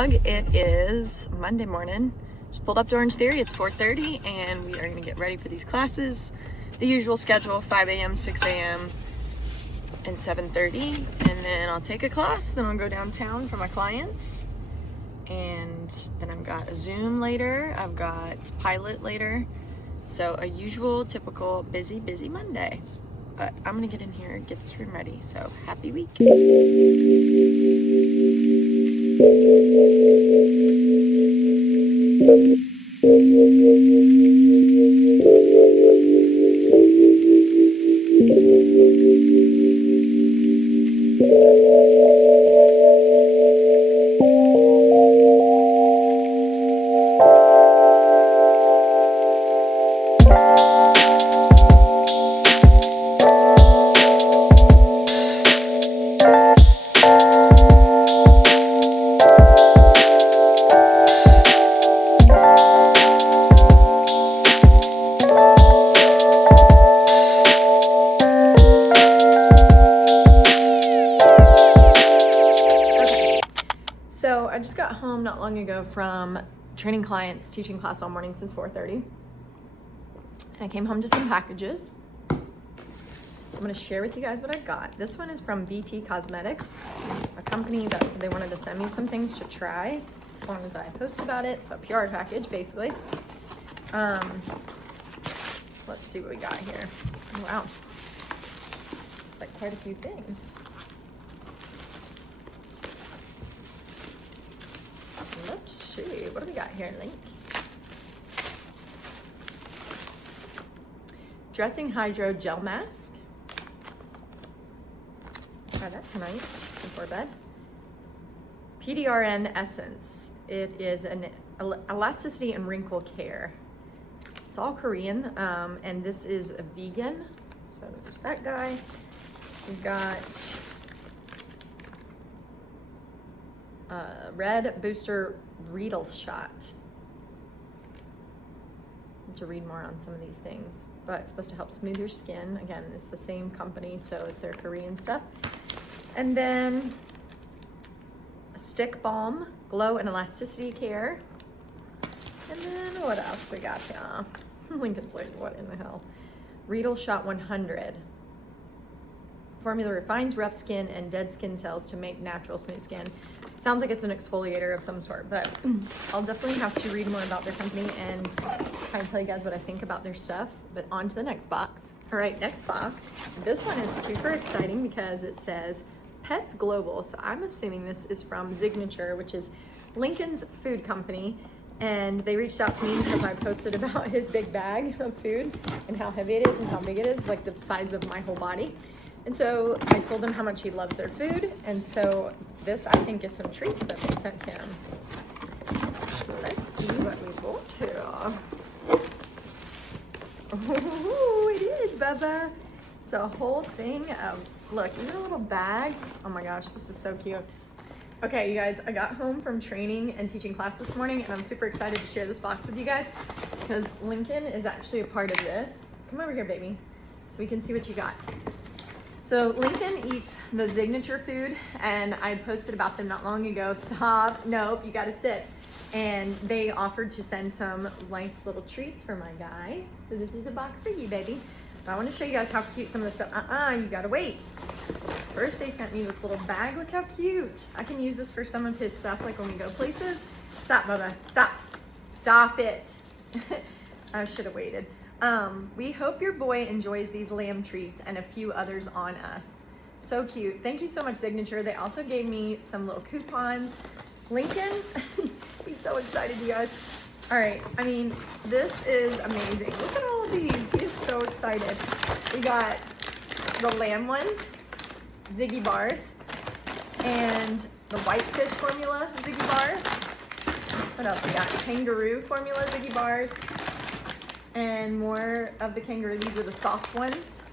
vlog. It is Monday morning. Just pulled up to Orange Theory. It's 4:30 and we are going to get ready for these classes. The usual schedule, 5 a.m., 6 a.m., and 7:30. And then I'll take a class, then I'll go downtown for my clients. And then I've got a Zoom later. I've got Pilot later. So a usual, typical, busy Monday. But I'm gonna get in here and get this room ready. So happy week. So I just got home not long ago from training clients, teaching class all morning since 4:30. And I came home to some packages. So I'm gonna share with you guys what I got. This one is from BT Cosmetics, a company that said they wanted to send me some things to try as long as I post about it. So a PR package, basically. Let's see what we got here. Oh, wow. It's like quite a few things. Let's see, what do we got here, Link? Dressing Hydro Gel Mask. Try that tonight before bed. PDRN Essence. It is an elasticity and wrinkle care. It's all Korean, and this is a vegan. So there's that guy. We've got Red Booster Riedel Shot. Need to read more on some of these things, but it's supposed to help smooth your skin. Again, it's the same company, so it's their Korean stuff. And then a Stick Balm, Glow and Elasticity Care. And then what else we got here? Lincoln's like, what in the hell? Riedel Shot 100. Formula refines rough skin and dead skin cells to make natural smooth skin. Sounds like it's an exfoliator of some sort, but I'll definitely have to read more about their company and kind of tell you guys what I think about their stuff. But on to the next box. All right, next box. This one is super exciting because it says Pets Global. So I'm assuming this is from Signature, which is Lincoln's food company. And they reached out to me because I posted about his big bag of food and how heavy it is and how big it is, like the size of my whole body. And so I told him how much he loves their food. And so this, I think, is some treats that they sent him. So let's see what we bought here. Oh, it is, Bubba. It's a whole thing of, look, even a little bag. Oh my gosh, this is so cute. Okay, you guys, I got home from training and teaching class this morning, and I'm super excited to share this box with you guys because Lincoln is actually a part of this. Come over here, baby, so we can see what you got. So Lincoln eats the Signature food, and I posted about them not long ago. Stop, nope, you gotta sit. And they offered to send some nice little treats for my guy. So this is a box for you, baby. But I wanna show you guys how cute some of the stuff, you gotta wait. First, they sent me this little bag. Look how cute. I can use this for some of his stuff, like when we go places. Stop, Bubba, stop. Stop it. I should have waited. We hope your boy enjoys these lamb treats and a few others on us. So cute. Thank you so much, Signature. They also gave me some little coupons. Lincoln, he's so excited, you guys. All right, I mean, this is amazing. Look at all of these. He is so excited. We got the lamb ones, Ziggy bars, and the whitefish formula Ziggy bars. What else we got? Kangaroo formula Ziggy bars. And more of the kangaroo. These are the soft ones.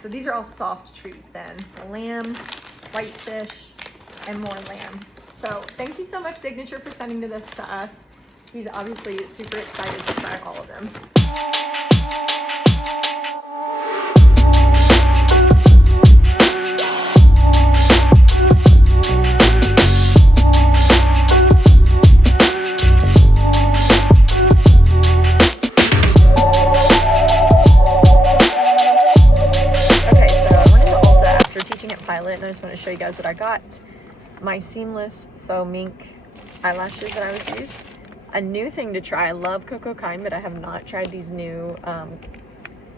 So these are all soft treats then. The lamb, whitefish, and more lamb. So thank you so much, Signature, for sending this to us. He's obviously super excited to try all of them. just want to show you guys what I got. My seamless faux mink eyelashes that I always use. A new thing to try. I love Coco Kind, but I have not tried these new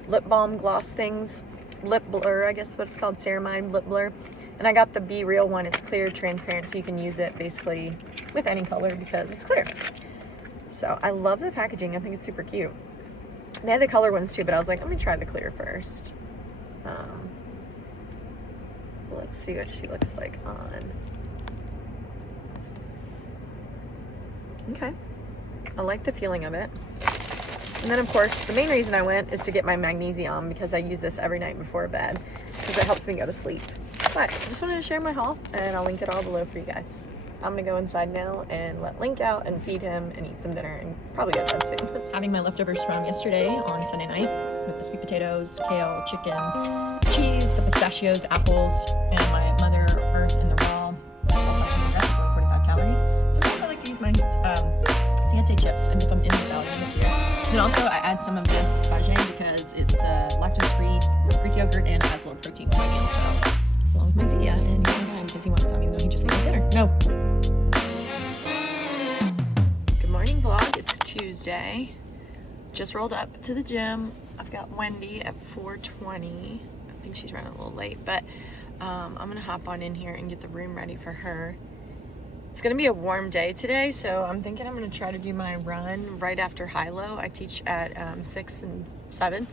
lip balm gloss things. Lip blur, I guess what it's called, ceramide lip blur. And I got the Be Real one. It's clear, transparent, so you can use it basically with any color because it's clear. So I love the packaging. I think it's super cute. They had the color ones too, but I was like, let me try the clear first. Let's see what she looks like on. Okay. I like the feeling of it. And then of course, the main reason I went is to get my magnesium because I use this every night before bed because it helps me go to sleep. But I just wanted to share my haul and I'll link it all below for you guys. I'm gonna go inside now and let Link out and feed him and eat some dinner and probably get bed soon. Having my leftovers from yesterday on Sunday night with the sweet potatoes, kale, chicken, cheese, some pistachios, apples, and my Mother Earth in the raw. Also, so 45 calories. Sometimes I like to use my Siete chips and dip them in the salad in here. And then also I add some of this Fage because it's the lactose-free Greek yogurt and it adds a little protein to my meal. So along with my Zia and he's on because he wants some even though he just ate dinner. No. Good morning vlog. It's Tuesday. Just rolled up to the gym. I've got Wendy at 4:20. I think she's running a little late, but I'm gonna hop on in here and get the room ready for her. It's gonna be a warm day today, so I'm thinking I'm gonna try to do my run right after high-low. I teach at 6 and 7.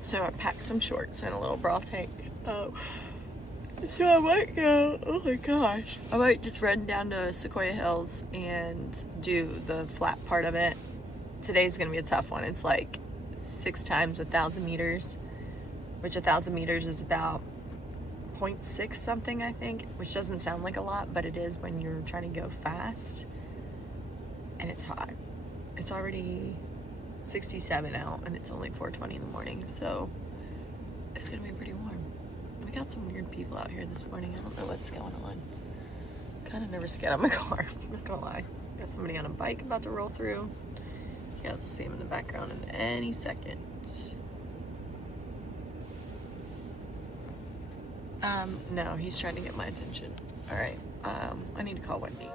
So I packed some shorts and a little bra tank. So I might go, oh my gosh. I might just run down to Sequoia Hills and do the flat part of it. Today's gonna be a tough one. It's like 6 times 1,000 meters, which 1,000 meters is about 0.6 something, I think, which doesn't sound like a lot, but it is when you're trying to go fast. And it's hot. It's already 67 out and it's only 4:20 in the morning, so it's gonna be pretty warm. And we got some weird people out here this morning. I don't know what's going on. Kind of nervous to get out of my car, I'm not gonna lie. Got somebody on a bike about to roll through. You guys will see him in the background in any second. No, he's trying to get my attention. All right, I need to call Wendy.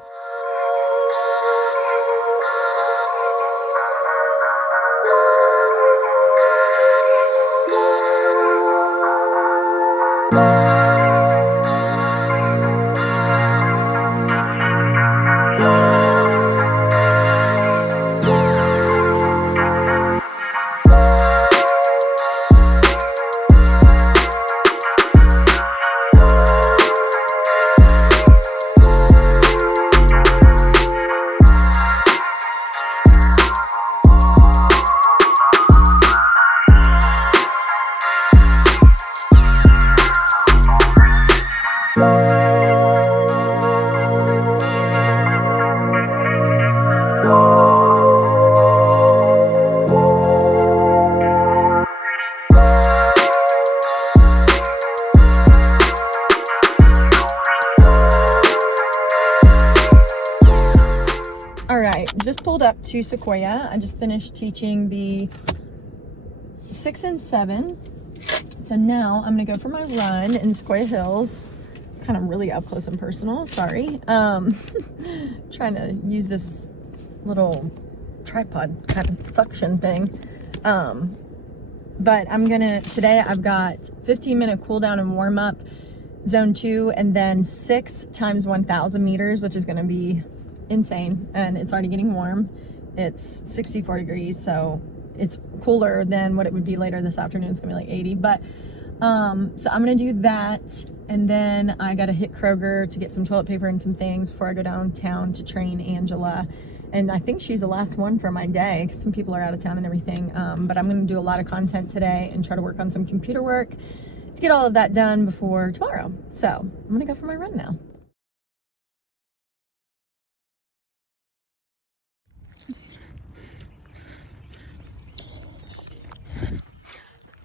Just pulled up to Sequoia. I just finished teaching the 6 and 7. So now I'm gonna go for my run in Sequoia Hills. Kind of really up close and personal, sorry. Trying to use this little tripod kind of suction thing. But today I've got 15-minute cool down and warm up, zone 2, and then 6 times 1,000 meters, which is gonna be insane, and it's already getting warm. It's 64 degrees, so it's cooler than what it would be later this afternoon. It's gonna be like 80, but so I'm gonna do that, and then I gotta hit Kroger to get some toilet paper and some things before I go downtown to train Angela. And I think she's the last one for my day because some people are out of town and everything, but I'm gonna do a lot of content today and try to work on some computer work to get all of that done before tomorrow. So I'm gonna go for my run now.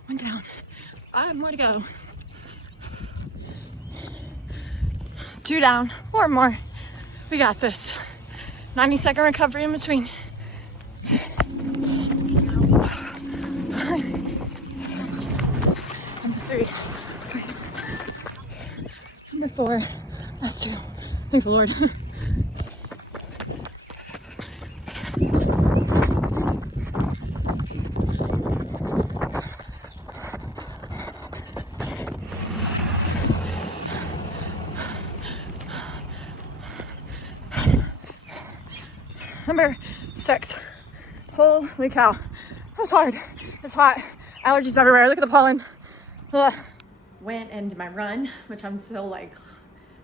One down. 5 more to go. 2 down. 4 more. We got this. 90-second recovery in between. Number 3. 4, last 2. Thank the Lord. Number 6. Holy cow. That was hard. It's hot. Allergies everywhere. Look at the pollen. Ugh. Went and did my run, which I'm still like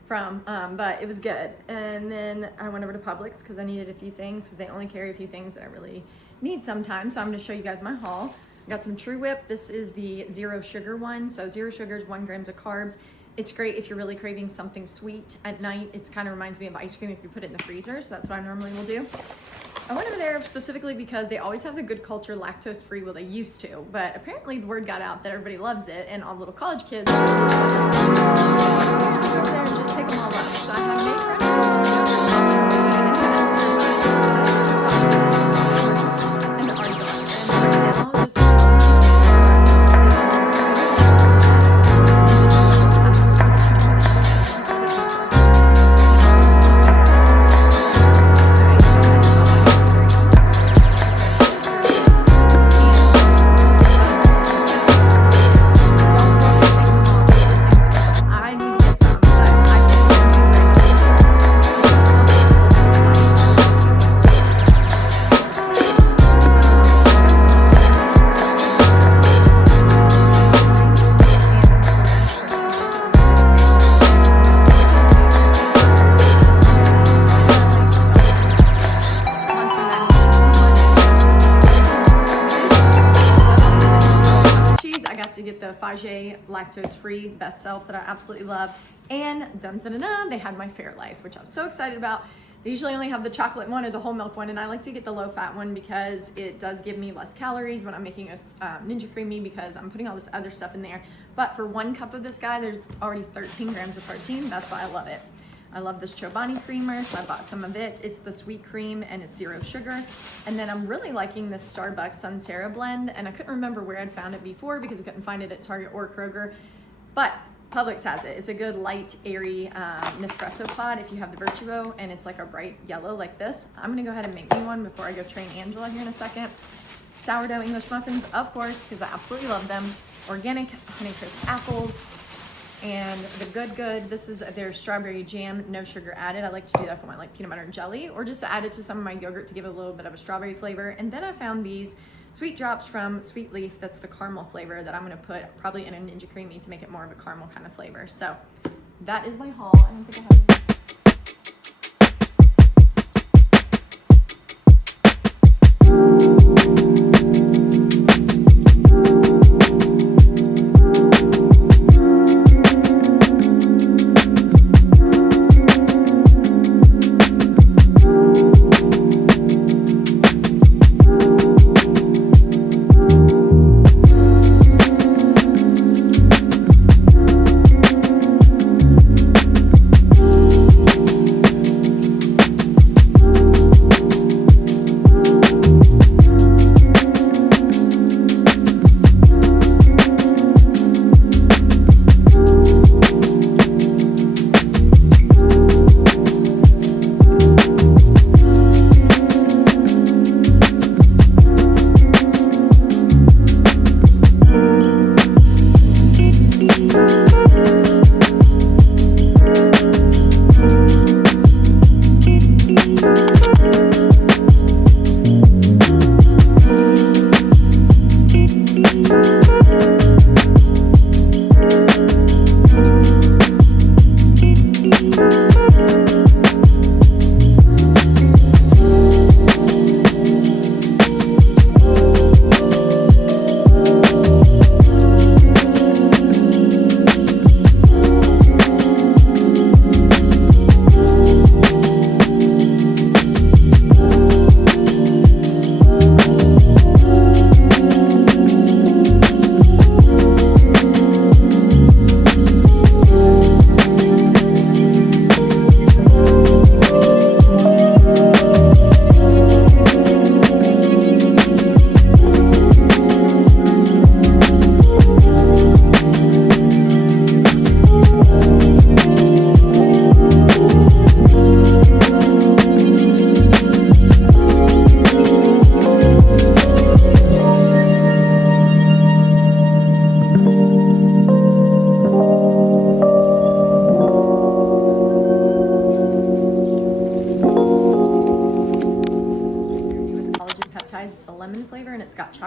from, but it was good. And then I went over to Publix because I needed a few things because they only carry a few things that I really need sometimes. So I'm going to show you guys my haul. I got some True Whip. This is the 0 sugar one. So 0 sugars, 1 grams of carbs. It's great if you're really craving something sweet at night. It kind of reminds me of ice cream if you put it in the freezer. So that's what I normally will do. I went over there specifically because they always have the Good Culture lactose free. Well, they used to, but apparently the word got out that everybody loves it, and all the little college kids just love it. I'm gonna go over there and just take them all up. So I have made friends with them, and the argument. And right now, just lactose-free best self that I absolutely love, and they had my Fairlife, which I'm so excited about. They usually only have the chocolate one or the whole milk one, and I like to get the low-fat one because it does give me less calories when I'm making a Ninja Creamy because I'm putting all this other stuff in there. But for 1 cup of this guy, there's already 13 grams of protein. That's why I love it. I love this Chobani creamer, so I bought some of it. It's the sweet cream and it's 0 sugar. And then I'm really liking this Starbucks Sunsera blend, and I couldn't remember where I'd found it before because I couldn't find it at Target or Kroger, but Publix has it. It's a good light, airy Nespresso pod if you have the Virtuo, and it's like a bright yellow like this. I'm gonna go ahead and make me one before I go train Angela here in a second. Sourdough English muffins, of course, because I absolutely love them. Organic Honeycrisp apples. And the Good, this is their strawberry jam, no sugar added. I like to do that for my like peanut butter and jelly, or just to add it to some of my yogurt to give it a little bit of a strawberry flavor. And then I found these Sweet Drops from Sweet Leaf. That's the caramel flavor that I'm gonna put probably in a Ninja Creamy to make it more of a caramel kind of flavor. So that is my haul. I don't think I have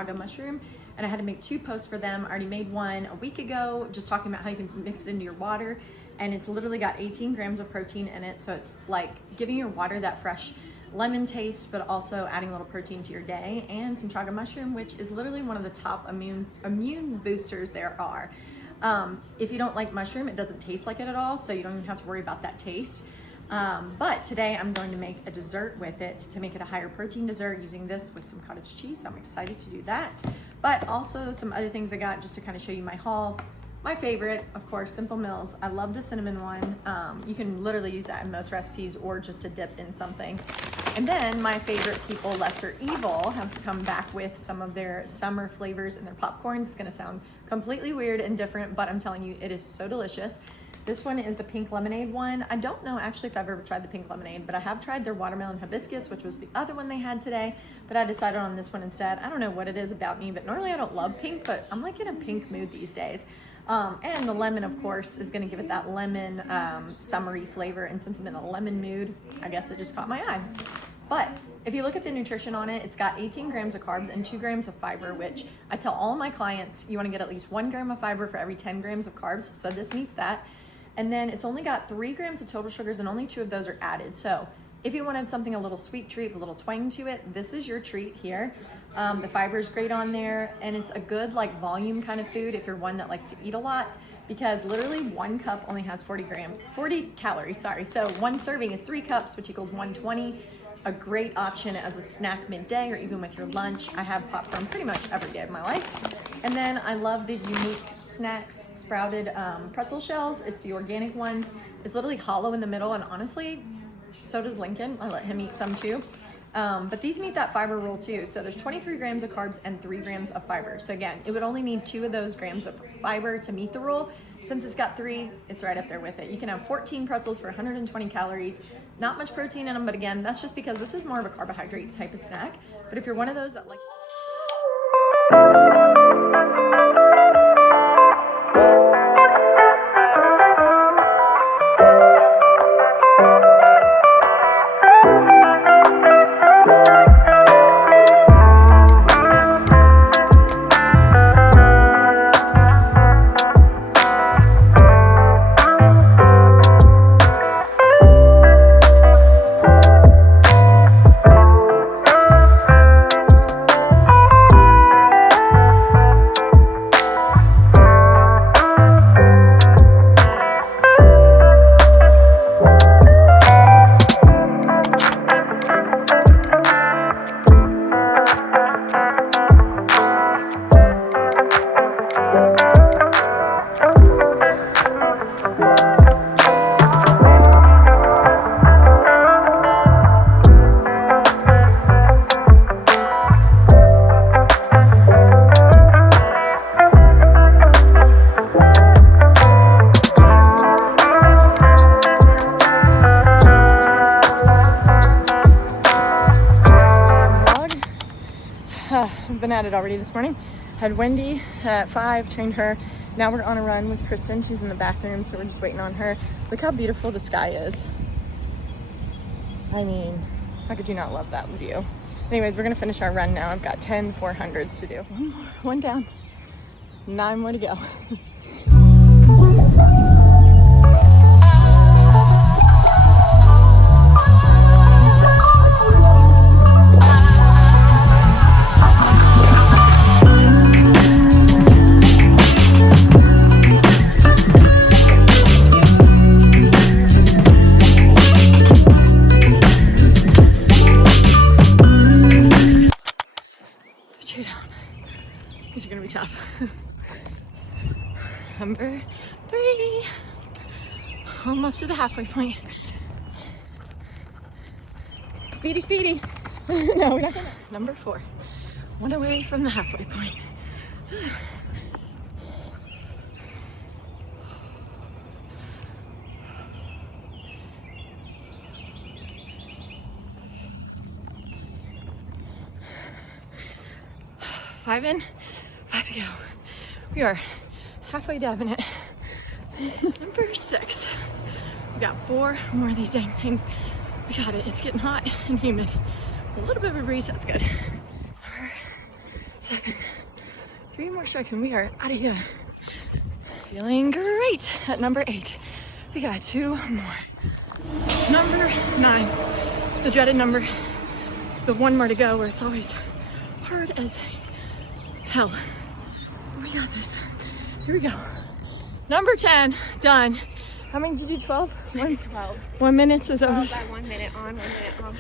chaga mushroom, and I had to make 2 posts for them. I already made one a week ago, just talking about how you can mix it into your water, and it's literally got 18 grams of protein in it, so it's like giving your water that fresh lemon taste, but also adding a little protein to your day, and some chaga mushroom, which is literally one of the top immune boosters there are. If you don't like mushroom, it doesn't taste like it at all, so you don't even have to worry about that taste. But today I'm going to make a dessert with it to make it a higher protein dessert using this with some cottage cheese. So I'm excited to do that. But also some other things I got just to kind of show you my haul. My favorite, of course, Simple Mills. I love the cinnamon one. You can literally use that in most recipes or just to dip in something. And then my favorite people, Lesser Evil, have come back with some of their summer flavors in their popcorns. It's gonna sound completely weird and different, but I'm telling you, it is so delicious. This one is the pink lemonade one. I don't know actually if I've ever tried the pink lemonade, but I have tried their watermelon hibiscus, which was the other one they had today, but I decided on this one instead. I don't know what it is about me, but normally I don't love pink, but I'm like in a pink mood these days. And the lemon, of course, is gonna give it that lemon summery flavor, and since I'm in a lemon mood, I guess it just caught my eye. But if you look at the nutrition on it, it's got 18 grams of carbs and 2 grams of fiber, which I tell all my clients, you wanna get at least 1 gram of fiber for every 10 grams of carbs, so this meets that. And then it's only got 3 grams of total sugars, and only 2 of those are added. So if you wanted something a little sweet treat, a little twang to it, this is your treat here. The fiber is great on there, and it's a good like volume kind of food if you're one that likes to eat a lot, because literally 1 cup only has 40 calories, sorry. So 1 serving is 3 cups, which equals 120. A great option as a snack midday or even with your lunch. I have popcorn pretty much every day of my life. And then I love the unique snacks sprouted pretzel shells. It's the organic ones. It's literally hollow in the middle, and honestly, so does Lincoln. I let him eat some too. But these meet that fiber rule too. So there's 23 grams of carbs and 3 grams of fiber. So again, it would only need 2 of those grams of fiber to meet the rule. Since it's got 3, it's right up there with it. You can have 14 pretzels for 120 calories. Not much protein in them, but again, that's just because this is more of a carbohydrate type of snack. But if you're one of those that like... I've been at it already this morning. Had Wendy at 5, trained her. Now we're on a run with Kristen. She's in the bathroom, so we're just waiting on her. Look how beautiful the sky is. I mean, how could you not love that view? Anyways, we're gonna finish our run now. I've got 10 400s to do. One down, 9 more to go. These are gonna be tough. Number 3. Almost to the halfway point. Speedy, speedy. No, we're not gonna. Number 4. 1 away from the halfway point. Five in, 5 to go. We are halfway dabbing it. Number 6. We got 4 more of these dang things. We got it. It's getting hot and humid. A little bit of a breeze, that's good. Number 7. second. 3 more strikes and we are out of here. Feeling great at number 8. We got 2 more. Number 9, the dreaded number. The 1 more to go where it's always hard as hell. We got this. Here we go. Number 10, done. How many did you do? 12? 12. 1 minute, so that was... By 1 minute on, 1 minute off.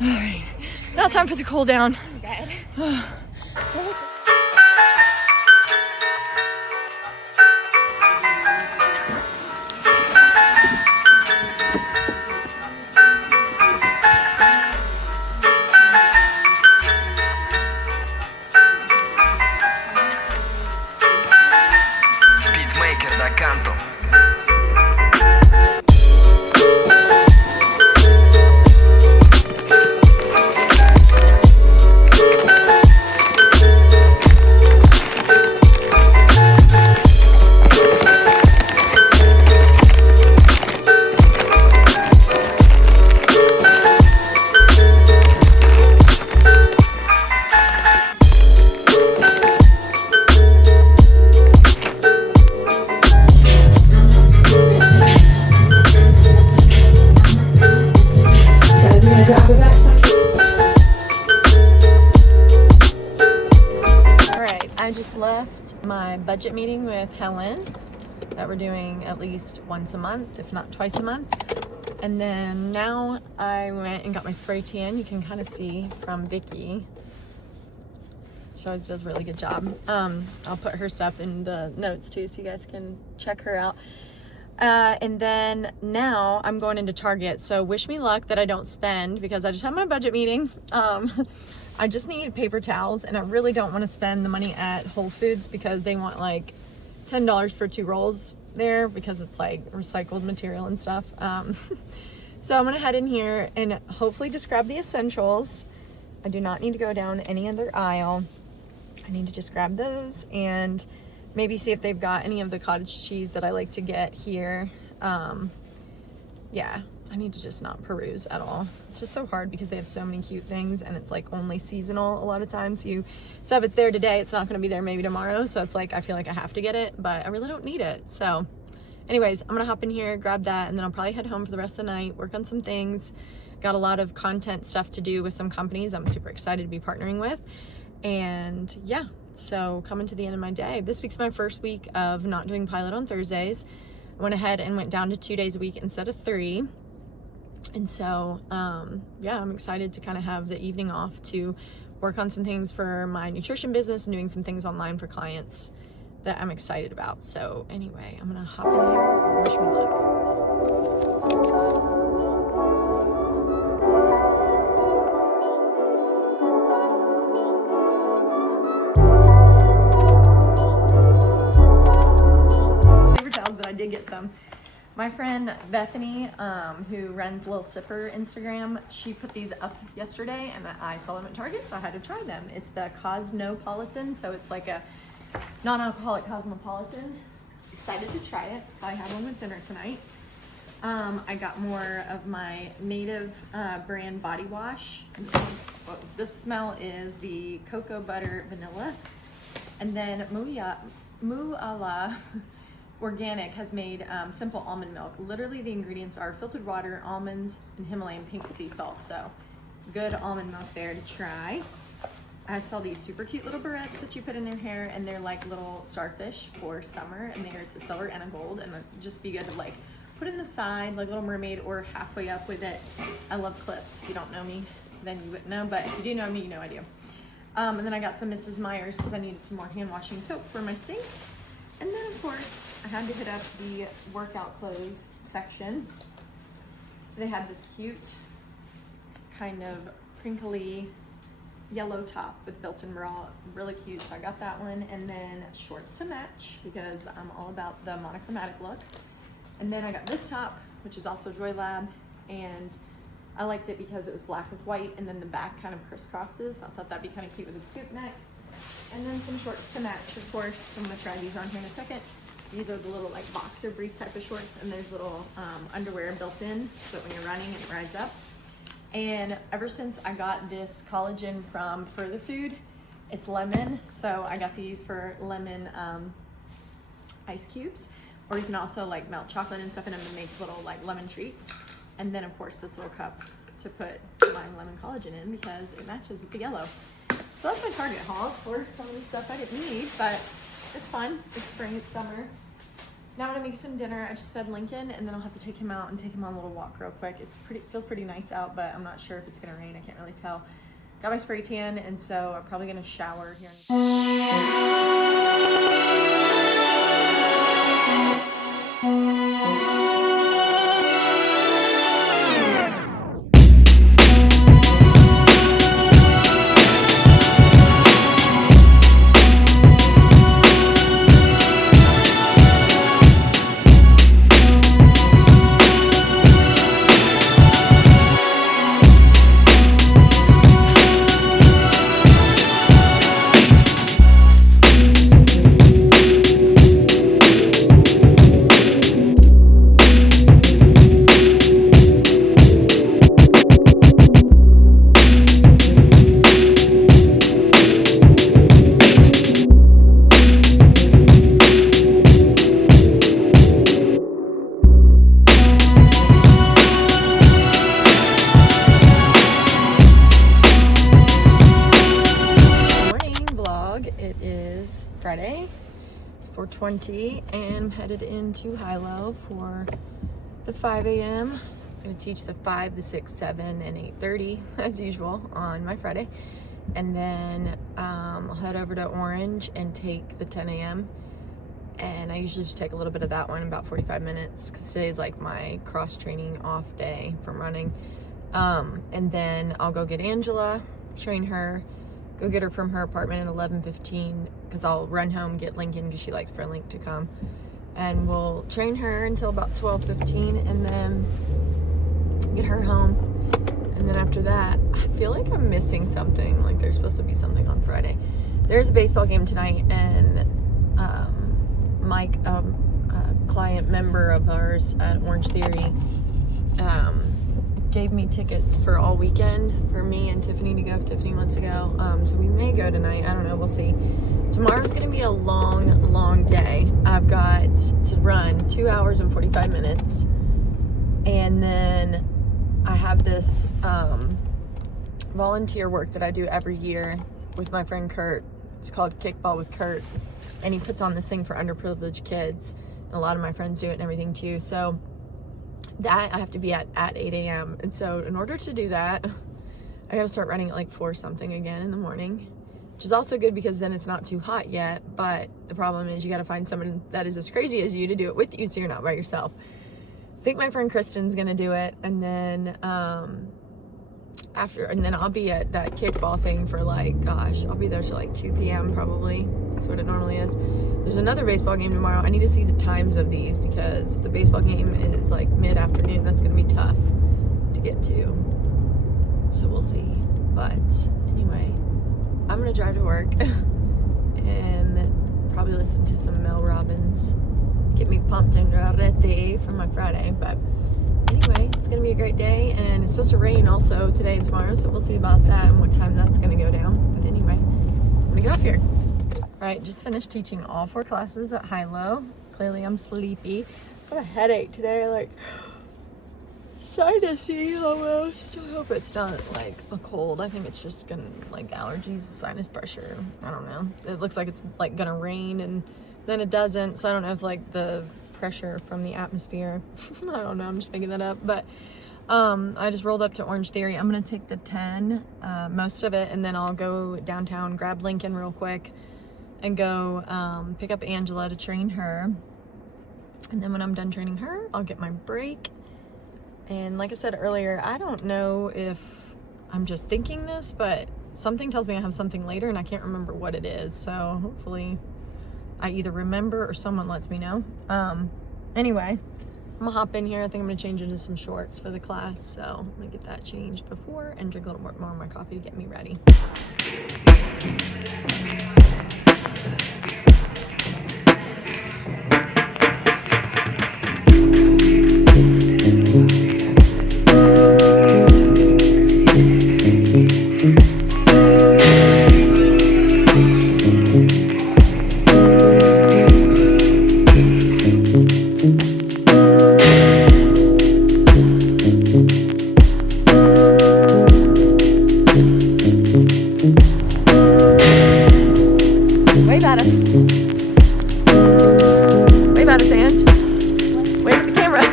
All right, now it's time for the cool down. I'm dead. Beatmaker da canto. I just left my budget meeting with Helen that we're doing at least once a month, if not twice a month. And then now I went and got my spray tan. You can kind of see from Vicky. She always does a really good job. I'll put her stuff in the notes too so you guys can check her out. And then now I'm going into Target. So wish me luck that I don't spend because I just had my budget meeting. I just need paper towels and I really don't want to spend the money at Whole Foods because they want like $10 for 2 rolls there because it's like recycled material and stuff. So I'm gonna head in here and hopefully just grab the essentials. I do not need to go down any other aisle. I need to just grab those and maybe see if they've got any of the cottage cheese that I like to get here. Yeah, I need to just not peruse at all. It's just so hard because they have so many cute things and it's like only seasonal a lot of times. So if it's there today, it's not gonna be there maybe tomorrow. So it's like, I feel like I have to get it, but I really don't need it. So anyways, I'm gonna hop in here, grab that, and then I'll probably head home for the rest of the night, work on some things. Got a lot of content stuff to do with some companies I'm super excited to be partnering with. And yeah, so coming to the end of my day. This week's my first week of not doing pilot on Thursdays. I went ahead and went down to 2 days a week instead of 3. And so, yeah, I'm excited to kind of have the evening off to work on some things for my nutrition business and doing some things online for clients that I'm excited about. So anyway, I'm gonna hop in here. Wish me luck. But I did get some. My friend Bethany, who runs Little Sipper Instagram, she put these up yesterday and I saw them at Target, so I had to try them. It's the Cosmopolitan, so it's like a non-alcoholic cosmopolitan. Excited to try it. Probably have one with dinner tonight. I got more of my Native brand body wash. This smell is the cocoa butter vanilla. And then Mu'ala Organic has made simple almond milk. Literally the ingredients are filtered water, almonds, and Himalayan pink sea salt. So good almond milk there to try. I saw these super cute little barrettes that you put in your hair, and they're like little starfish for summer, and there's a silver and a gold, and it'd just be good to like put in the side like Little Mermaid or halfway up with it. I love clips. If you don't know me, then you wouldn't know, but if you do know me, you know I do. And then I got some Mrs. Meyer's because I needed some more hand washing soap for my sink. And then of course, I had to hit up the workout clothes section. So they had this cute kind of crinkly yellow top with built-in bra, really cute. So I got that one, and then shorts to match because I'm all about the monochromatic look. And then I got this top, which is also Joy Lab, and I liked it because it was black with white, and then the back kind of crisscrosses. I thought that'd be kind of cute with a scoop neck. And then some shorts to match, of course. I'm gonna try these on here in a second. These are the little like boxer brief type of shorts, and there's little underwear built in so that when you're running it rides up. And ever since I got this collagen from Further Food, It's lemon, so I got these for lemon ice cubes. Or you can also like melt chocolate and stuff in them and make little like lemon treats. And then of course this little cup to put my lemon collagen in because it matches with the yellow. So that's my Target haul. Of course, some of the stuff I didn't need, but it's fun. It's spring, it's summer. Now I'm gonna make some dinner. I just fed Lincoln, and then I'll have to take him out and take him on a little walk real quick. Feels pretty nice out, but I'm not sure if it's gonna rain. I can't really tell. Got my spray tan, and so I'm probably gonna shower here. Friday. It's 4:20 and I'm headed into high-low for the 5 a.m. I'm going to teach the 5, the 6, 7, and 8:30 as usual on my Friday. And then I'll head over to Orange and take the 10 a.m. And I usually just take a little bit of that one, about 45 minutes, because today's like my cross-training off day from running. And then I'll go get Angela, train her, go get her from her apartment at 11:15, because I'll run home, get Lincoln, because she likes for Link to come. And we'll train her until about 12:15, and then get her home. And then after that, I feel like I'm missing something. Like there's supposed to be something on Friday. There's a baseball game tonight, and Mike, a client member of ours at Orange Theory, gave me tickets for all weekend for me and Tiffany to go if Tiffany wants to go. So we may go tonight. I don't know. We'll see. Tomorrow's going to be a long, long day. I've got to run 2 hours and 45 minutes. And then I have this volunteer work that I do every year with my friend Curt. It's called Kickball with Curt. And he puts on this thing for underprivileged kids. And a lot of my friends do it and everything too. So that I have to be at 8 a.m. And so in order to do that, I got to start running at like 4 something again in the morning, which is also good because then it's not too hot yet. But the problem is you got to find someone that is as crazy as you to do it with you, so you're not by yourself. I think my friend Kristen's gonna do it, and then then I'll be at that kickball thing for like, gosh, I'll be there till like 2 p.m. probably. That's what it normally is. There's another baseball game tomorrow. I need to see the times of these because if the baseball game is like mid-afternoon, that's gonna be tough to get to. So we'll see. But anyway, I'm gonna drive to work and probably listen to some Mel Robbins to get me pumped and ready for my Friday. But anyway, it's gonna be a great day, and it's supposed to rain also today and tomorrow, so we'll see about that and what time that's gonna go down. But anyway, I'm gonna get off here. All right, just finished teaching all 4 classes at high-low. Clearly I'm sleepy. I got a headache today, like sinusy almost. I hope it's not like a cold. I think it's just gonna like allergies, sinus pressure. I don't know. It looks like it's like gonna rain and then it doesn't, so I don't know if like the pressure from the atmosphere, I don't know, I'm just making that up. But I just rolled up to Orange Theory. I'm gonna take the 10, most of it, and then I'll go downtown, grab Lincoln real quick, and go pick up Angela to train her. And then when I'm done training her, I'll get my break. And like I said earlier, I don't know if I'm just thinking this, but something tells me I have something later and I can't remember what it is. So hopefully I either remember or someone lets me know. Anyway, I'm gonna hop in here. I think I'm gonna change into some shorts for the class. So I'm gonna get that changed before and drink a little more of my coffee to get me ready. at us, Ange. Wave at the camera.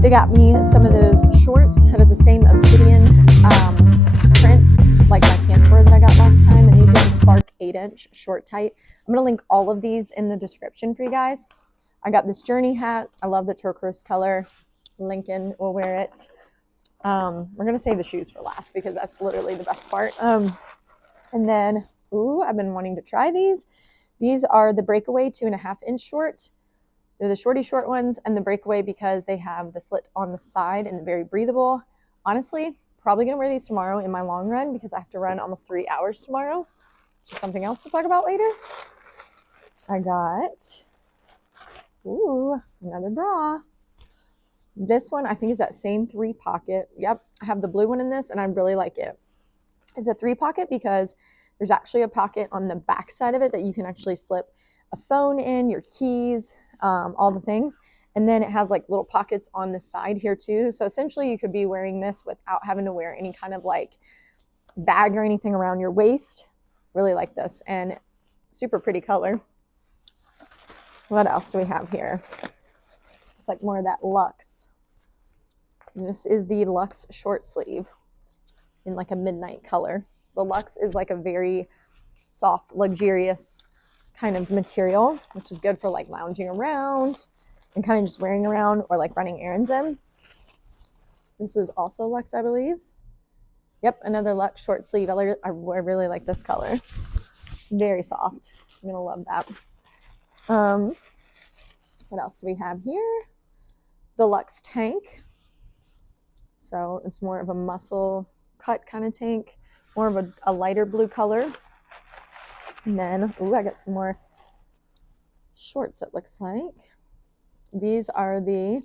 They got me some of those shorts that are the same obsidian print like my pants were that I got last time, and these are the Spark 8-inch short tight. I'm gonna link all of these in the description for you guys. I got this Journey hat. I love the turquoise color. Lincoln will wear it. We're gonna save the shoes for last because that's literally the best part. And then, ooh, I've been wanting to try these. These are the Breakaway 2.5-inch short. They're the shorty short ones, and the Breakaway because they have the slit on the side and very breathable. Honestly, probably gonna wear these tomorrow in my long run because I have to run almost 3 hours tomorrow. Just something else we'll talk about later. I got, ooh, another bra. This one I think is that same 3-pocket. Yep, I have the blue one in this and I really like it. It's a 3-pocket because there's actually a pocket on the back side of it that you can actually slip a phone in, your keys, all the things. And then it has like little pockets on the side here too. So essentially you could be wearing this without having to wear any kind of like bag or anything around your waist. Really like this, and super pretty color. What else do we have here? It's like more of that luxe. And this is the luxe short sleeve in like a midnight color. The luxe is like a very soft, luxurious kind of material, which is good for like lounging around and kind of just wearing around or like running errands in. This is also luxe, I believe. Yep, another luxe short sleeve. I really like this color. Very soft. I'm gonna love that. What else do we have here? The luxe tank. So it's more of a muscle cut kind of tank, more of a lighter blue color. And then, ooh, I got some more shorts, it looks like. These are the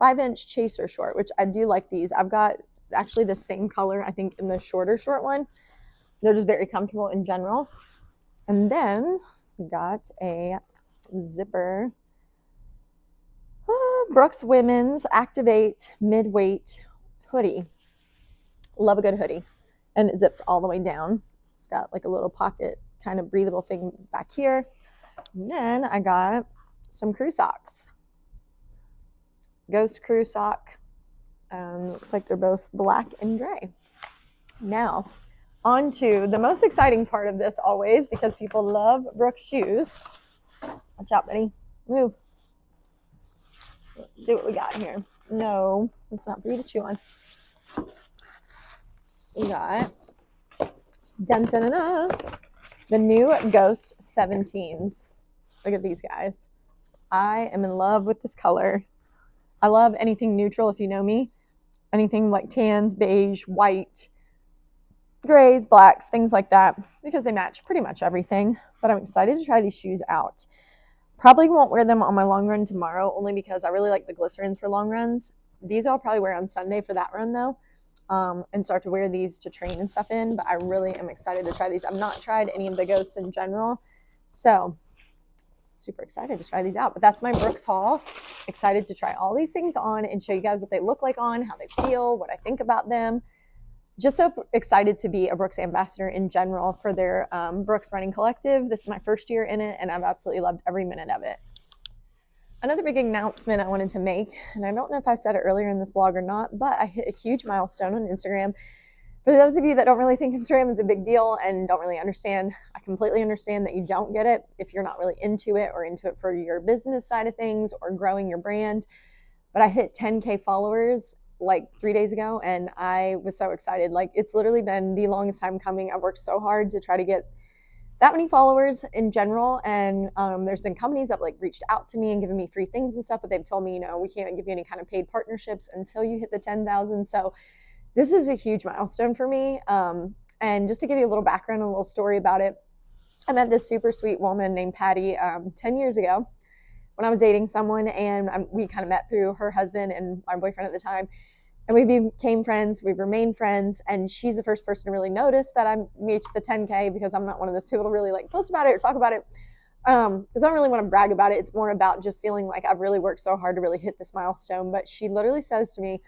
5-inch chaser short, which I do like these. I've got actually the same color, I think, in the short one. They're just very comfortable in general. And then we got a zipper. Brooks Women's Activate Midweight hoodie. Love a good hoodie. And it zips all the way down. It's got like a little pocket kind of breathable thing back here. And then I got some crew socks. Ghost crew sock. Looks like they're both black and gray. Now, on to the most exciting part of this always, because people love Brooks shoes. Watch out, buddy. Move. Let's see what we got here. No, it's not for you to chew on. We got the new Ghost 17s. Look at these guys. I am in love with this color. I love anything neutral, if you know me. Anything like tans, beige, white, grays, blacks, things like that, because they match pretty much everything. But I'm excited to try these shoes out. Probably won't wear them on my long run tomorrow, only because I really like the glycerins for long runs. These I'll probably wear on Sunday for that run though, and start to wear these to train and stuff in. But I really am excited to try these. I've not tried any of the Ghosts in general, so super excited to try these out. But that's my Brooks haul. Excited to try all these things on and show you guys what they look like on, how they feel, what I think about them. Just so excited to be a Brooks ambassador in general for their Brooks Running Collective. This is my first year in it, and I've absolutely loved every minute of it. Another big announcement I wanted to make, and I don't know if I said it earlier in this vlog or not, but I hit a huge milestone on Instagram. For those of you that don't really think Instagram is a big deal and don't really understand, I completely understand that you don't get it if you're not really into it or into it for your business side of things or growing your brand. But I hit 10K followers like 3 days ago, and I was so excited. Like, it's literally been the longest time coming. I've worked so hard to try to get that many followers in general, and there's been companies that like reached out to me and given me free things and stuff, but they've told me, you know, we can't give you any kind of paid partnerships until you hit the 10,000. So this is a huge milestone for me. And just to give you a little background, a little story about it, I met this super sweet woman named Patty 10 years ago when I was dating someone, and we kind of met through her husband and my boyfriend at the time. And we became friends, we remained friends, and she's the first person to really notice that I reached the 10K, because I'm not one of those people to really like post about it or talk about it, because I don't really want to brag about it. It's more about just feeling like I've really worked so hard to really hit this milestone. But she literally says to me,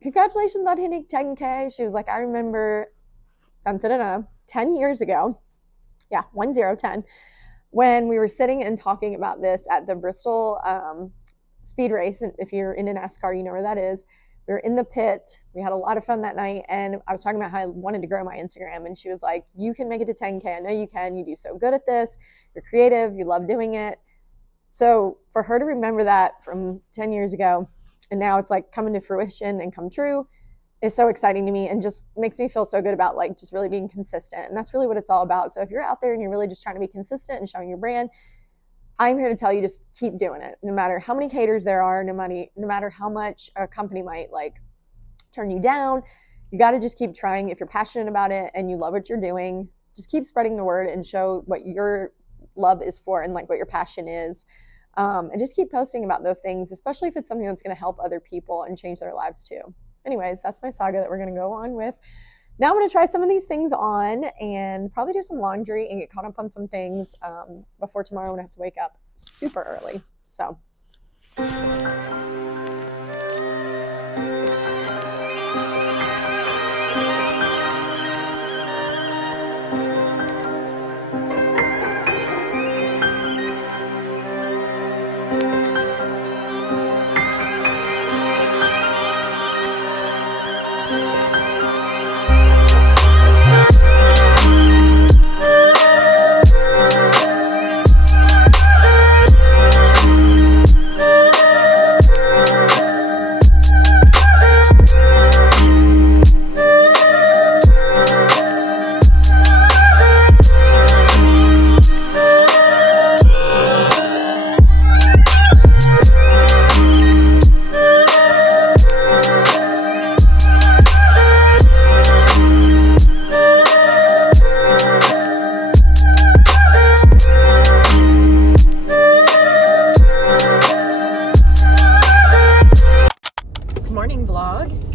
congratulations on hitting 10K. She was like, I remember 10 years ago, 10, when we were sitting and talking about this at the Bristol speed race. And if you're into NASCAR, you know where that is. We were in the pit. We had a lot of fun that night. And I was talking about how I wanted to grow my Instagram. And she was like, you can make it to 10K. I know you can. You do so good at this. You're creative. You love doing it. So for her to remember that from 10 years ago, and now it's like coming to fruition and come true, is so exciting to me, and just makes me feel so good about like just really being consistent. And that's really what it's all about. So if you're out there and you're really just trying to be consistent and showing your brand, I'm here to tell you, just keep doing it. No matter how many haters there are, no matter how much a company might like turn you down, you got to just keep trying. If you're passionate about it and you love what you're doing, just keep spreading the word and show what your love is for and like what your passion is. And just keep posting about those things, especially if it's something that's going to help other people and change their lives too. Anyways, that's my saga that we're going to go on with. Now I'm going to try some of these things on and probably do some laundry and get caught up on some things before tomorrow when I have to wake up super early. So.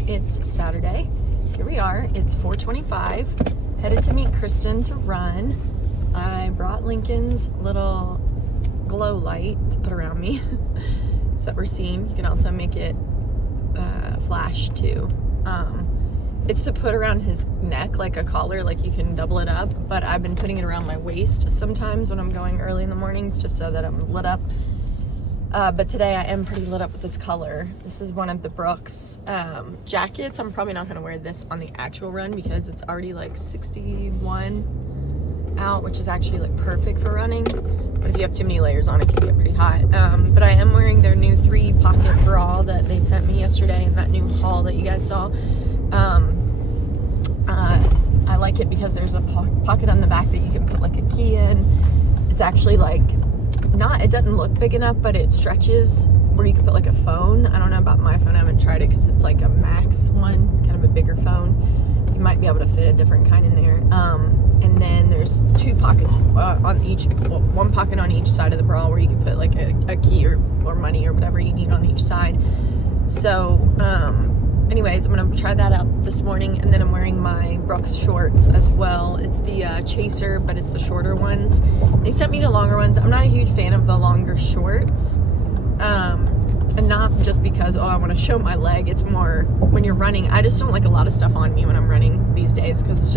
It's Saturday. Here we are. It's 4:25. Headed to meet Kristen to run. I brought Lincoln's little glow light to put around me so that we're seeing. You can also make it flash too. It's to put around his neck like a collar, like you can double it up, but I've been putting it around my waist sometimes when I'm going early in the mornings just so that I'm lit up. But today I am pretty lit up with this color. This is one of the Brooks jackets. I'm probably not going to wear this on the actual run because it's already like 61 out, which is actually like perfect for running. But if you have too many layers on, it can get pretty hot. But I am wearing their new 3-pocket bra that they sent me yesterday in that new haul that you guys saw. I like it because there's a pocket on the back that you can put like a key in. It's actually like it doesn't look big enough, but it stretches where you can put like a phone. I don't know about my phone. I haven't tried it because it's like a Max one. It's kind of a bigger phone. You might be able to fit a different kind in there. And then there's 2 pockets on each, one pocket on each side of the bra where you can put like a key or money or whatever you need on each side. So, anyways, I'm gonna try that out this morning, and then I'm wearing my Brooks shorts as well. It's the Chaser, but it's the shorter ones. They sent me the longer ones. I'm not a huge fan of the longer shorts, and not just because I want to show my leg. It's more when you're running. I just don't like a lot of stuff on me when I'm running these days because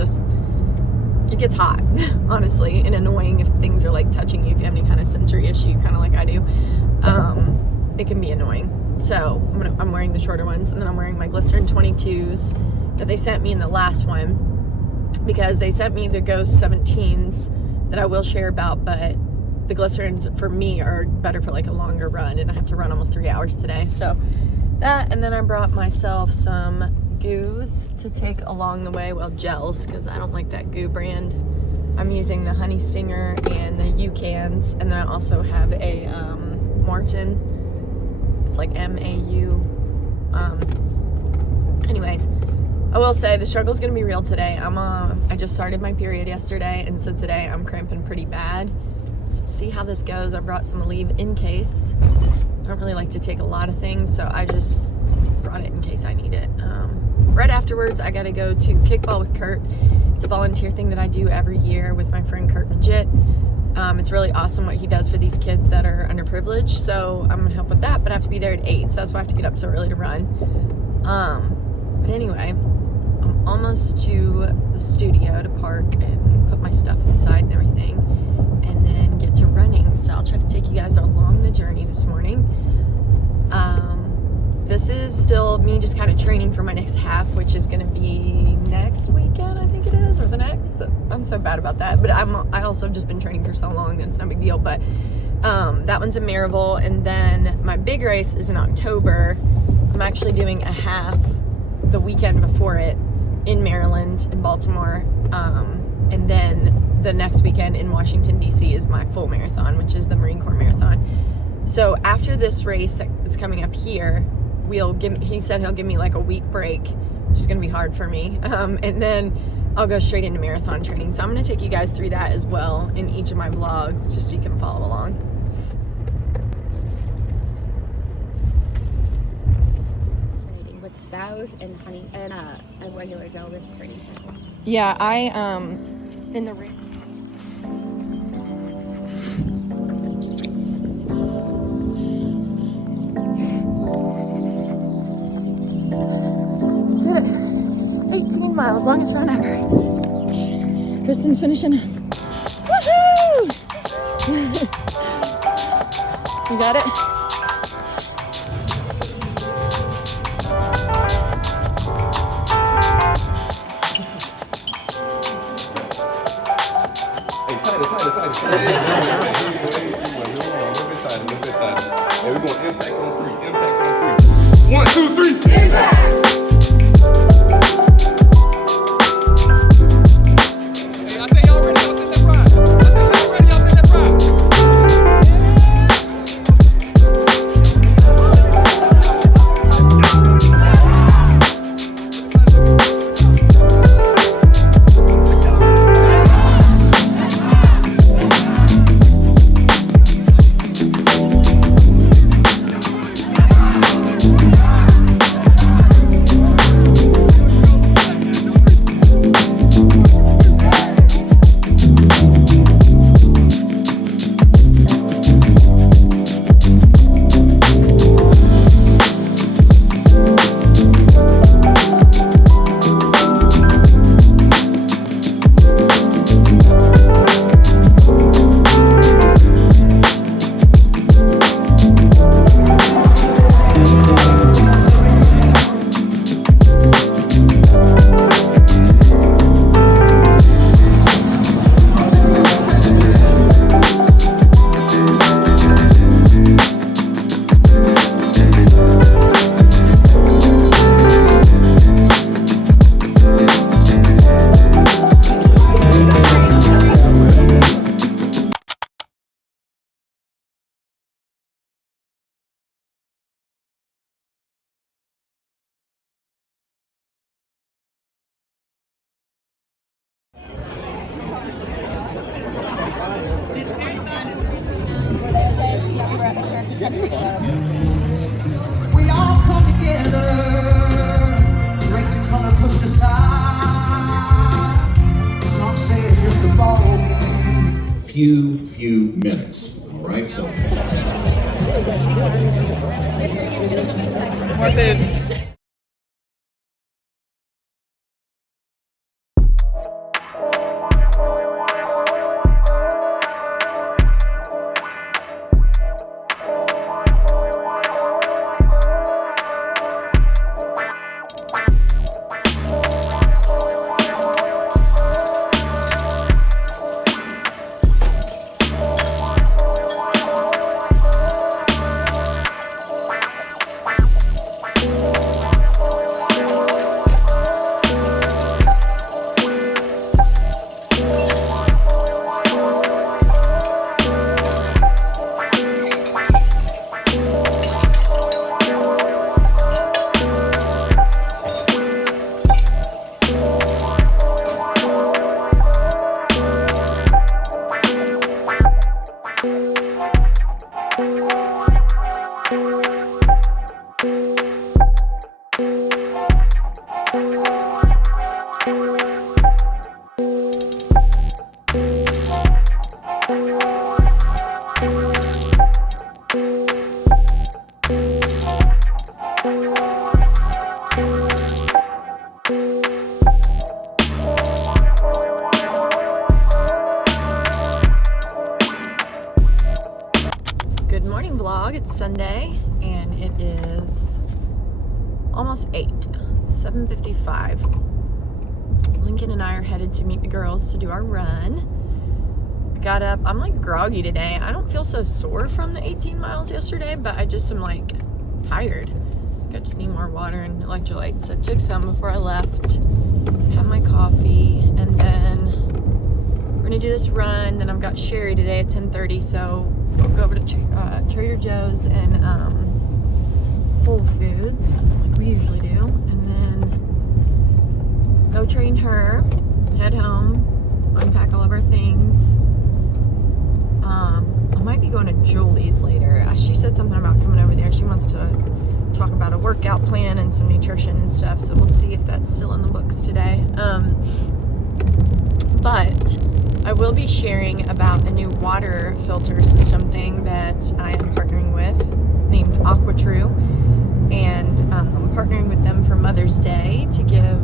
it gets hot, honestly, and annoying if things are like touching you. If you have any kind of sensory issue, kind of like I do, it can be annoying. So I'm wearing the shorter ones, and then I'm wearing my Glycerin 22s that they sent me in the last one because they sent me the Ghost 17s that I will share about, but the Glycerins for me are better for like a longer run, and I have to run almost 3 hours today. So that, and then I brought myself some goos to take along the way, well, gels, because I don't like that goo brand. I'm using the Honey Stinger and the UCANs, and then I also have a Martin. It's like MAU. Anyways, I will say the struggle is gonna be real today. I just started my period yesterday, and so today I'm cramping pretty bad. So we'll see how this goes. I brought some Aleve in case. I don't really like to take a lot of things, so I just brought it in case I need it. Right afterwards, I gotta go to kickball with Curt. It's a volunteer thing that I do every year with my friend Curt Legit. It's really awesome what he does for these kids that are underprivileged, so I'm gonna help with that, but I have to be there at 8, so that's why I have to get up so early to run. But anyway, I'm almost to the studio to park and put my stuff inside and everything, and then get to running. So I'll try to take you guys along the journey this morning. This is still me just kind of training for my next half, which is going to be next weekend, I think it is, or the next. I'm so bad about that, but I also have just been training for so long that it's no big deal. But that one's in Maryville, and then my big race is in October. I'm actually doing a half the weekend before it in Maryland, in Baltimore, and then the next weekend in Washington, D.C. is my full marathon, which is the Marine Corps Marathon. So after this race that is coming up here, he said he'll give me like a week break, which is going to be hard for me. And then I'll go straight into marathon training. So I'm going to take you guys through that as well in each of my vlogs, just so you can follow along. With those and honey and a regular gel this training cycle. Yeah, in the ring. Did it. 18 miles, longest run ever. Kristen's finishing. Woohoo! You got it? Tighter. A little bit tighter. And we're going to impact on 3. 1, 2, 3. Impact! few minutes. All right, so. More food. Good morning vlog. It's Sunday and it is almost 8. It's 7:55. Lincoln and I are headed to meet the girls to do our run. I got up. I'm like groggy today. I don't feel so sore from the 18 miles yesterday, but I just am like tired. I just need more water and electrolytes. So I took some before I left. Had my coffee and then we're gonna do this run. Then I've got Sherry today at 10:30, so we'll go over to Trader Joe's and Whole Foods like we usually do, and then go train her, head home, unpack all of our things. I might be going to Julie's later. She said something about coming over there. She wants to talk about a workout plan and some nutrition and stuff, so we'll see if that's still in the books today. But I will be sharing about a new water filter system thing that I am partnering with named AquaTrue, and I'm partnering with them for Mother's Day to give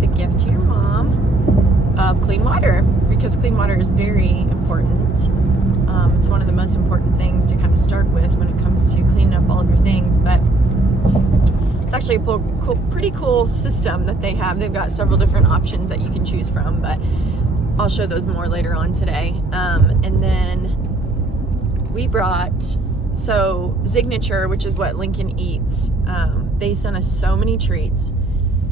the gift to your mom of clean water, because clean water is very important. It's one of the most important things to kind of start with when it comes to cleaning up all of your things, but it's actually a pretty cool system that they have. They've got several different options that you can choose from, but I'll show those more later on today. And then we brought, so Signature, which is what Lincoln eats, they sent us so many treats,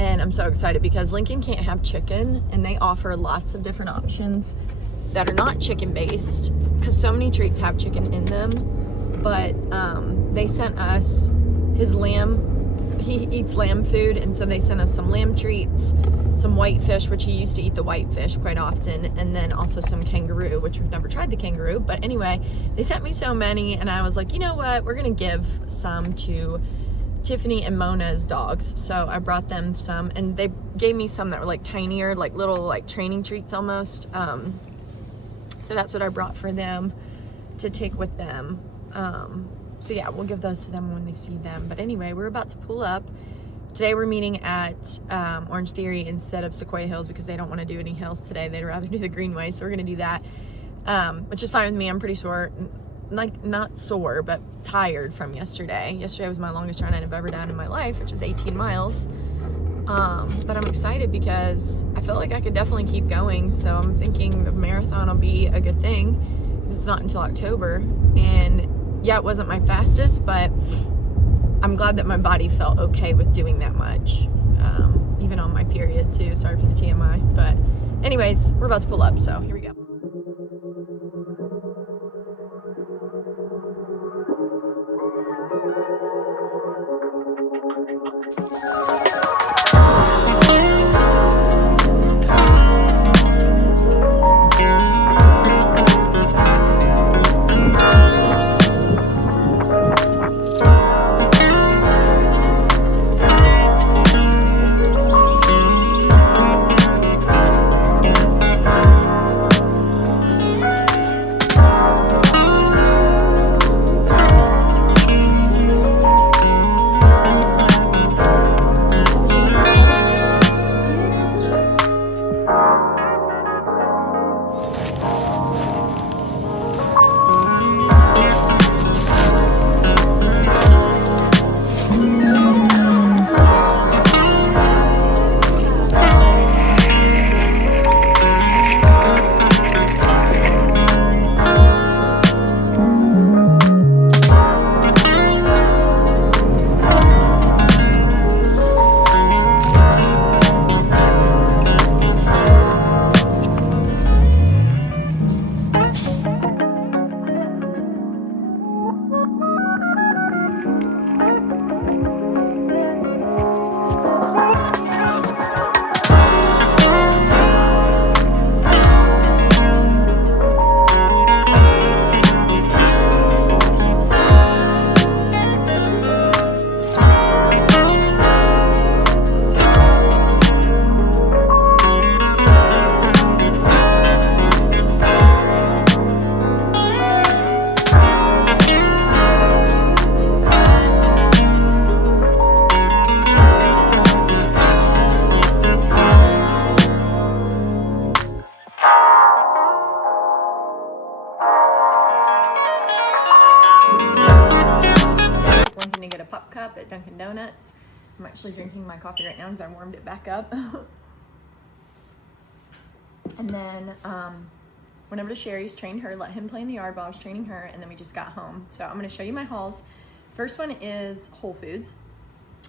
and I'm so excited because Lincoln can't have chicken, and they offer lots of different options that are not chicken based, because so many treats have chicken in them. But they sent us his lamb. He eats lamb food, and so they sent us some lamb treats, some whitefish, which he used to eat the whitefish quite often, and then also some kangaroo, which we've never tried the kangaroo. But anyway, they sent me so many, and I was like, you know what, we're gonna give some to Tiffany and Mona's dogs. So I brought them some, and they gave me some that were like tinier, like little like training treats almost. So that's what I brought for them to take with them. So yeah, we'll give those to them when they see them. But anyway, we're about to pull up. Today we're meeting at Orange Theory instead of Sequoia Hills, because they don't want to do any hills today. They'd rather do the Greenway, so we're gonna do that, which is fine with me. I'm pretty sore, like not sore, but tired from yesterday. Yesterday was my longest run I've ever done in my life, which is 18 miles. But I'm excited because I feel like I could definitely keep going. So I'm thinking the marathon will be a good thing, because it's not until October. And yeah, it wasn't my fastest, but I'm glad that my body felt okay with doing that much, even on my period too. Sorry for the TMI, but anyways, we're about to pull up, so here we go. minutes. I'm actually drinking my coffee right now because I warmed it back up. And then went over to Sherry's, trained her, let him play in the yard while I was training her, and then we just got home. So I'm gonna show you my hauls. First one is Whole Foods,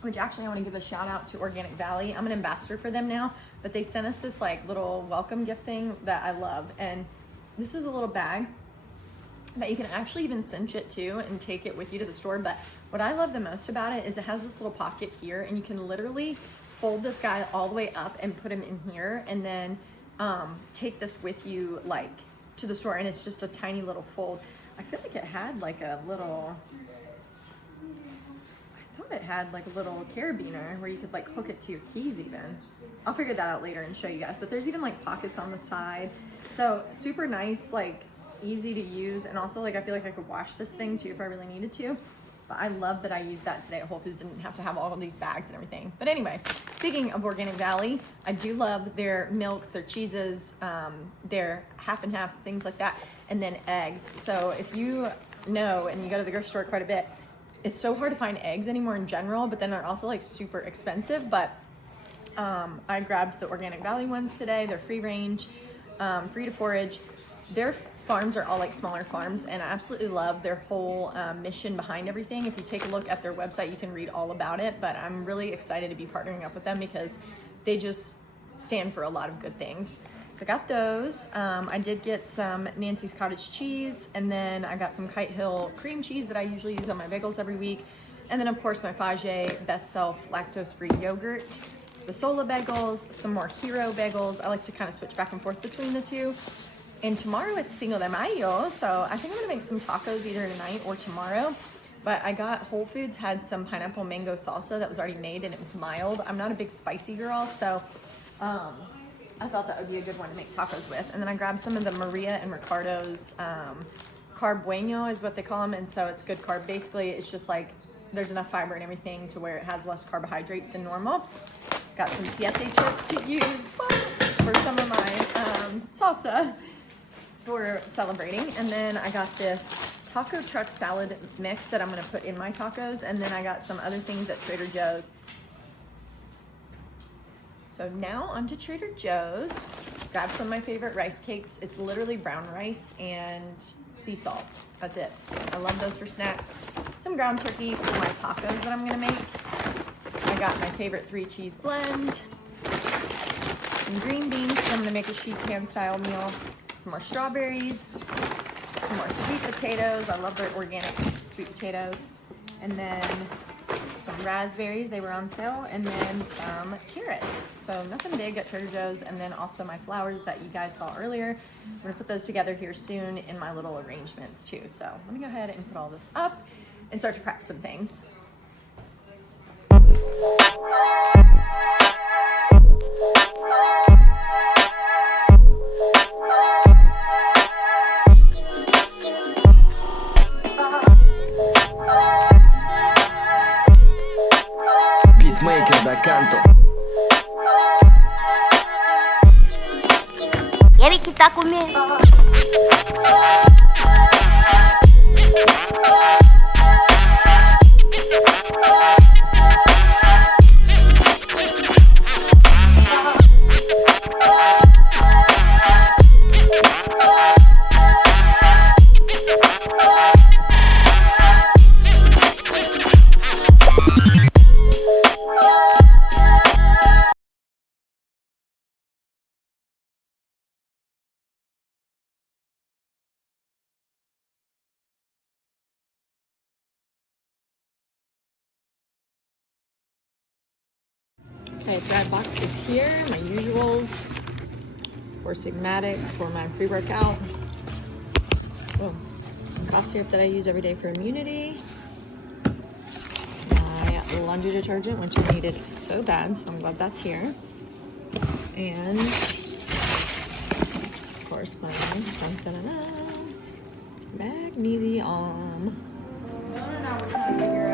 which actually I wanna give a shout out to Organic Valley. I'm an ambassador for them now, but they sent us this like little welcome gift thing that I love. And this is a little bag that you can actually even cinch it to and take it with you to the store. But what I love the most about it is it has this little pocket here, and you can literally fold this guy all the way up and put him in here, and then take this with you like to the store, and it's just a tiny little fold. I feel like it had like a little, I thought it had like a little carabiner where you could like hook it to your keys even. I'll figure that out later and show you guys, but there's even like pockets on the side. So super nice, like easy to use, and also like I feel like I could wash this thing too if I really needed to. But I love that I used that today at Whole Foods and didn't have to have all of these bags and everything. But anyway, speaking of Organic Valley, I do love their milks, their cheeses, their half and halves, things like that, and then eggs. So if you know, and you go to the grocery store quite a bit, it's so hard to find eggs anymore in general, but then they're also like super expensive. But I grabbed the Organic Valley ones today. They're free range, free to forage. Their farms are all like smaller farms, and I absolutely love their whole mission behind everything. If you take a look at their website, you can read all about it, but I'm really excited to be partnering up with them because they just stand for a lot of good things. So I got those. I did get some Nancy's cottage cheese, and then I got some Kite Hill cream cheese that I usually use on my bagels every week. And then of course my Fage Best Self lactose-free yogurt, the Sola bagels, some more Hero bagels. I like to kind of switch back and forth between the two. And tomorrow is Cinco de Mayo, so I think I'm gonna make some tacos either tonight or tomorrow. But I got Whole Foods had some pineapple mango salsa that was already made, and it was mild. I'm not a big spicy girl, so I thought that would be a good one to make tacos with. And then I grabbed some of the Maria and Ricardo's carb bueno is what they call them, and so it's good carb. Basically, it's just like there's enough fiber and everything to where it has less carbohydrates than normal. Got some siete chips to use for some of my salsa for celebrating. And then I got this taco truck salad mix that I'm gonna put in my tacos. And then I got some other things at Trader Joe's. So now onto Trader Joe's. Grab some of my favorite rice cakes. It's literally brown rice and sea salt. That's it. I love those for snacks. Some ground turkey for my tacos that I'm gonna make. I got my favorite 3-cheese blend. Some green beans, because I'm gonna make a sheet pan style meal. Some more strawberries, some more sweet potatoes. I love their organic sweet potatoes. And then some raspberries, they were on sale, and then some carrots. So nothing big at Trader Joe's. And then also my flowers that you guys saw earlier. I'm gonna put those together here soon in my little arrangements too. So let me go ahead and put all this up and start to prep some things. Beatmaker da canto. E aí que tá comendo? Okay, so I have boxes here, my usuals for Sigmatic for my pre-workout. Oh, cough syrup that I use every day for immunity. My laundry detergent, which I needed so bad, so I'm glad that's here. And of course my magnesium. No, we're trying to figure